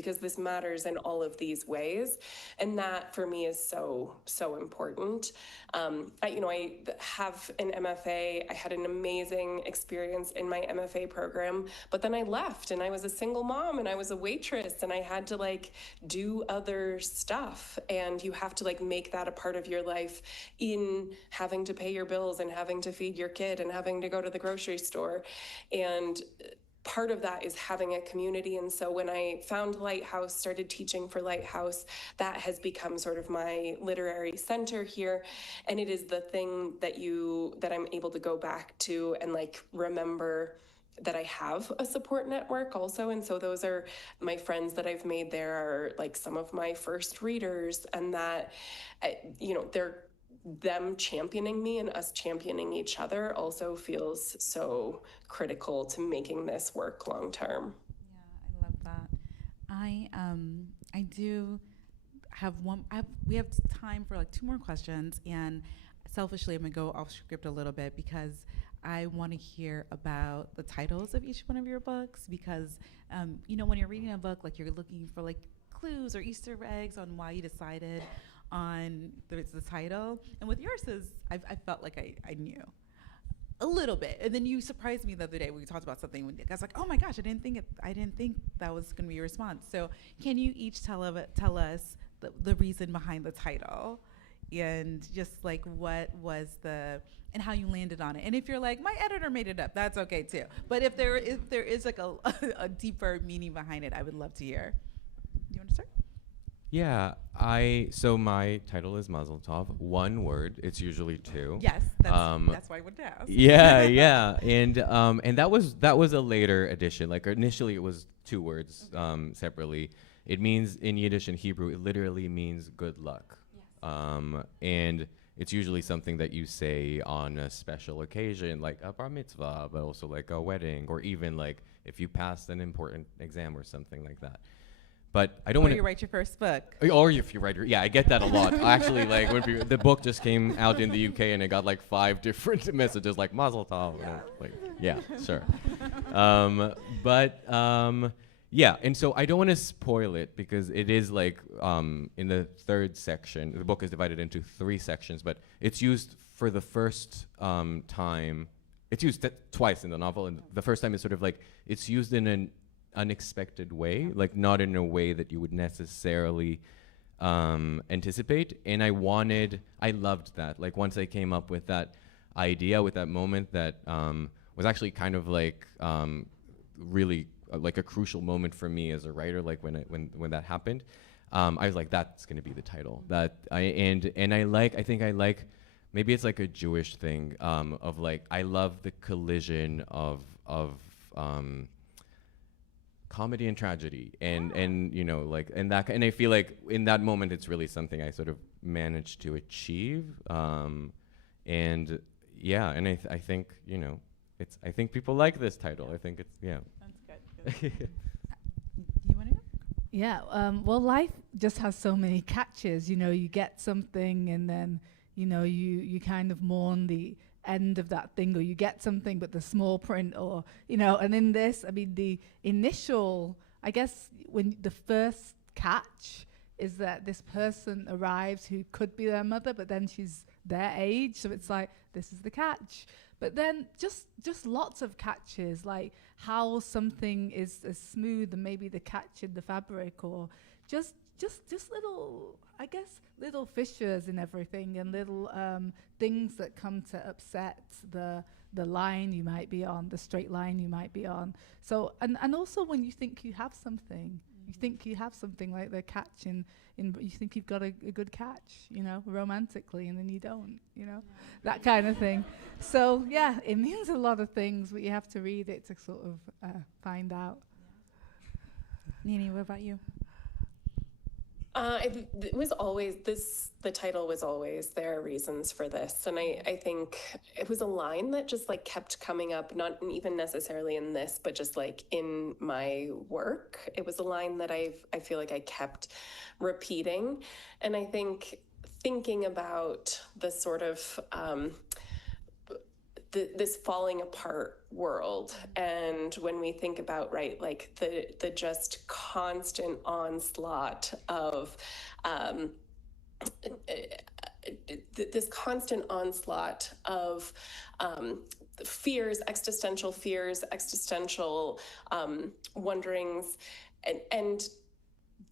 in all of these ways. And that for me is so, so important. I have an MFA. I had an amazing experience in my MFA program, but then I left and I was a single mom and I was a waitress and I had to like do other stuff. And you have to like make that a part of your life in having to pay your bills and having to feed your kid and having to go to the grocery store. And part of that is having a community. And so when I found Lighthouse, started teaching for Lighthouse, that has become sort of my literary center here. And it is the thing that I'm able to go back to and like remember that I have a support network also. And so those are my friends that I've made there are like some of my first readers, and that, they're them championing me and us championing each other also feels so critical to making this work long term. Yeah, I love that. I do have we have time for like 2 more questions, and selfishly I'm gonna go off script a little bit because I want to hear about the titles of each one of your books, because when you're reading a book, like, you're looking for like clues or Easter eggs on why you decided on the title. And with Yrsa's, I felt like I knew a little bit, and then you surprised me the other day when we talked about something. I was like, oh my gosh, I didn't think that was going to be your response. So can you each tell us the reason behind the title, and just like what was and how you landed on it? And if you're like, my editor made it up, that's okay too. But if there is like a deeper meaning behind it, I would love to hear. Do you want to start? Yeah, so my title is Mazeltov, one word. It's usually 2. Yes, that's why I wanted to ask. Yeah, and that was a later addition. Like, initially it was 2 words separately. It means, in Yiddish and Hebrew, it literally means good luck. Yes. And it's usually something that you say on a special occasion, like a bar mitzvah, but also like a wedding, or even like if you passed an important exam or something like that. But I don't want to. Or you write your first book. Or if you write yeah, I get that a lot. Actually, like when the book just came out in the UK and it got like 5 different messages, like Mazel Tov. Yeah. Like, yeah, sure. Yeah, and so I don't want to spoil it because it is like in the 3rd section. The book is divided into 3 sections, but it's used for the first time it's used twice in the novel, and the first time is sort of like it's used in an unexpected way, like not in a way that you would necessarily anticipate. And I loved that. Like once I came up with that idea, with that moment, that was actually kind of like really like a crucial moment for me as a writer. Like when that happened, I was like, that's going to be the title. I think I like. Maybe it's like a Jewish thing of like I love the collision of comedy and tragedy, and you know, like, and I feel like in that moment it's really something I sort of managed to achieve, and yeah, and I think, you know, I think people like this title. I think it's, yeah. Sounds good. You want to go? Yeah, well, life just has so many catches. You know, you get something and then, you know, you kind of mourn the end of that thing, or you get something but the small print, or, you know, and in this, I mean, the initial, I guess, when the first catch is that this person arrives who could be their mother, but then she's their age, so it's like, this is the catch. But then just lots of catches, like how something is as smooth and maybe the catch in the fabric, or just little, I guess, little fissures in everything, and little things that come to upset the line you might be on, the straight line you might be on. So, and also when you think you have something, you think you have something like the catch in you think you've got a good catch, you know, romantically, and then you don't, you know, that kind of thing. So yeah, it means a lot of things, but you have to read it to sort of find out. Nini, what about you? It was always the title was always, there are reasons for this. And I think it was a line that just like kept coming up, not even necessarily in this, but just like in my work. It was a line that I feel like I kept repeating. And I think thinking about the sort of, this falling apart world, and when we think about, right, like the just constant onslaught of this constant onslaught of fears, existential wonderings, and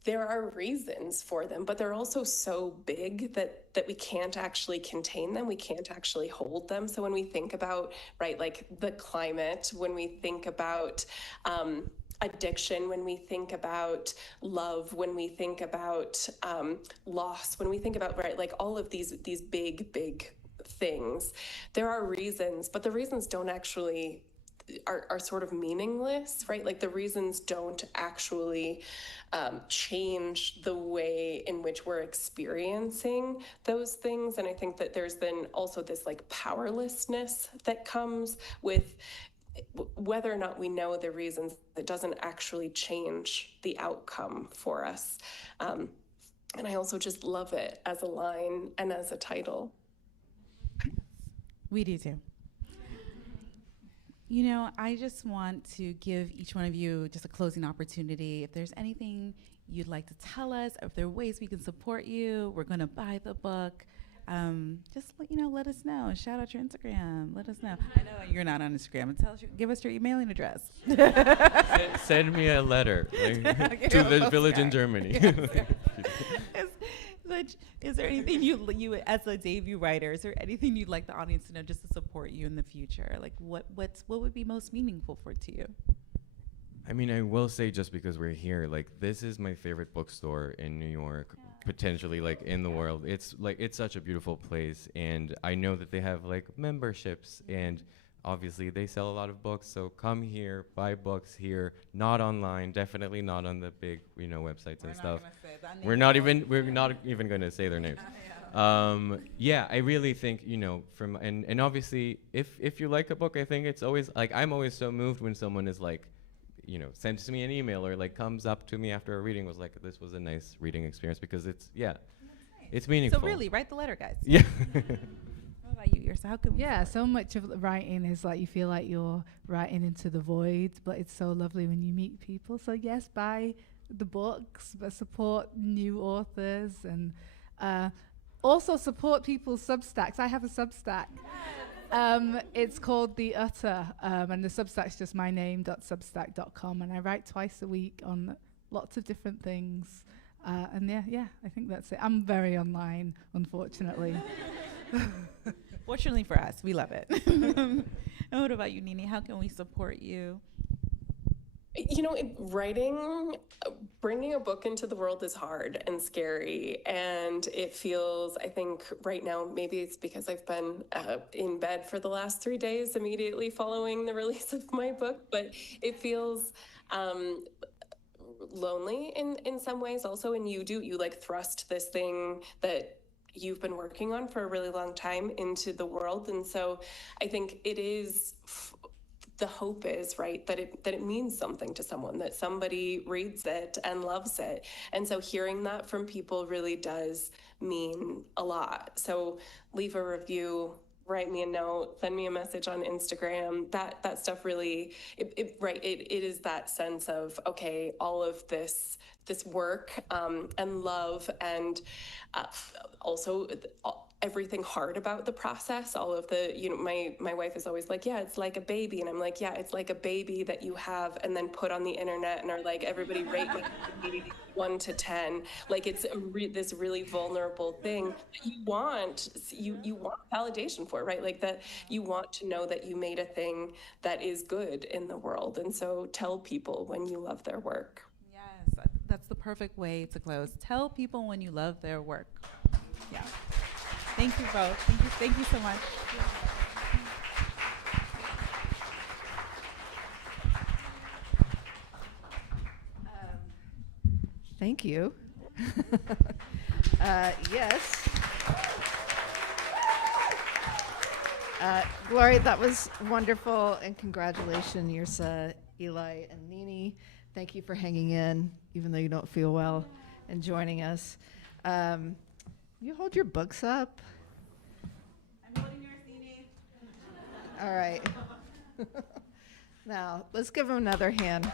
there are reasons for them, but they're also so big that we can't actually contain them. We can't actually hold them. So when we think about, right, like the climate, when we think about addiction, when we think about love, when we think about loss, when we think about, right, like all of these big things, there are reasons, but the reasons don't actually are sort of meaningless, right? Like the reasons don't actually change the way in which we're experiencing those things. And I think that there's then also this like powerlessness that comes with whether or not we know the reasons, that doesn't actually change the outcome for us. And I also just love it as a line and as a title. We do too. You know, I just want to give each one of you just a closing opportunity. If there's anything you'd like to tell us, or if there are ways we can support you, we're going to buy the book. Just let us know. Shout out your Instagram. Let us know. I know you're not on Instagram. Give us your emailing address. Send me a letter to the village in Germany. Is there anything you as a debut writer, is there anything you'd like the audience to know just to support you in the future? Like what would be most meaningful to you? I mean, I will say, just because we're here, like this is my favorite bookstore in New York, potentially like in the world. It's such a beautiful place, and I know that they have like memberships, and obviously they sell a lot of books. So come here, buy books here, not online, definitely not on the big, websites and stuff. We're not even going to say their names. Yeah, I really think, and obviously if you like a book, I think it's always like, I'm always so moved when someone is like, sends me an email or like comes up to me after a reading, was like, this was a nice reading experience, because it's it's meaningful. So really, write the letter, guys. Yeah. What about you, Yrsa? How can we support? So much of the writing is like you feel like you're writing into the void, but it's so lovely when you meet people. So yes, buy the books, but support new authors, and also support people's Substacks. I have a Substack. It's called The Utter, and the Substack's just my name.substack.com, and I write twice a week on lots of different things. And yeah, I think that's it. I'm very online, unfortunately. Fortunately for us, we love it. And what about you, Nini? How can we support you? You know, bringing a book into the world is hard and scary. And it feels, I think right now, maybe it's because I've been in bed for the last 3 days immediately following the release of my book, but it feels lonely in some ways also. And you like thrust this thing that you've been working on for a really long time into the world. And so I think it is the hope is, right, that it means something to someone, that somebody reads it and loves it. And so hearing that from people really does mean a lot. So leave a review, write me a note, send me a message on Instagram. That stuff really, it is that sense of, okay, all of this work and love, and also everything hard about the process, all of the, my wife is always like, yeah, it's like a baby. And I'm like, yeah, it's like a baby that you have and then put on the internet and are like, everybody rate me 1 to 10. Like it's this really vulnerable thing that you want validation for, right? Like that you want to know that you made a thing that is good in the world. And so tell people when you love their work. Yes, that's the perfect way to close. Tell people when you love their work. Yeah. Thank you both. Thank you so much. Thank you. Yes. Glory, that was wonderful, and congratulations, Yrsa, Eli, and Nini. Thank you for hanging in, even though you don't feel well, and joining us. You hold your books up. I'm holding yours, Nini. All right. Now, let's give them another hand.